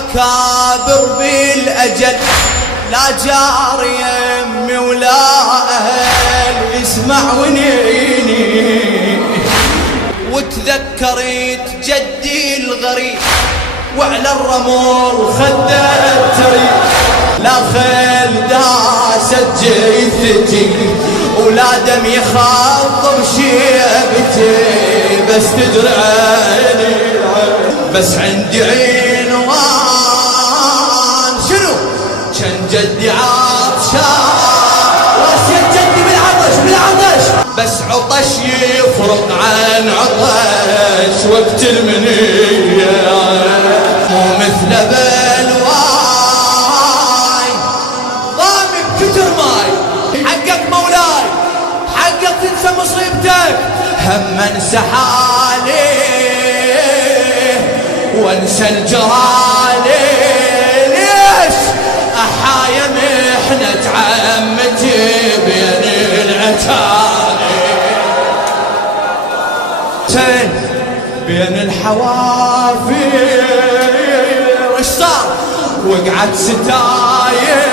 أكابر بالأجل، لا جار يمي ولا أهل اسمع ونيني. وتذكرت جدي الغريب وعلى الرمل خده التريب، لا خيل داست جيثتي ولا دم يخضب شيبتي، بس تجري عيني بس عندي عنوان. شنو كان جدي عطشان، واسيت جدي بالعطش بالعطش، بس عطش يفرق عن عطش وقت المنية، مو مثل بالواي ضامي بكتر ماي. حقك مولاي حقك تنسى مصيبتك، هم انسى حالي وانسى الجهالي. ليش احايا محنة عمتي بين العتالي، بين الحوافر اش صار وقعت ستاير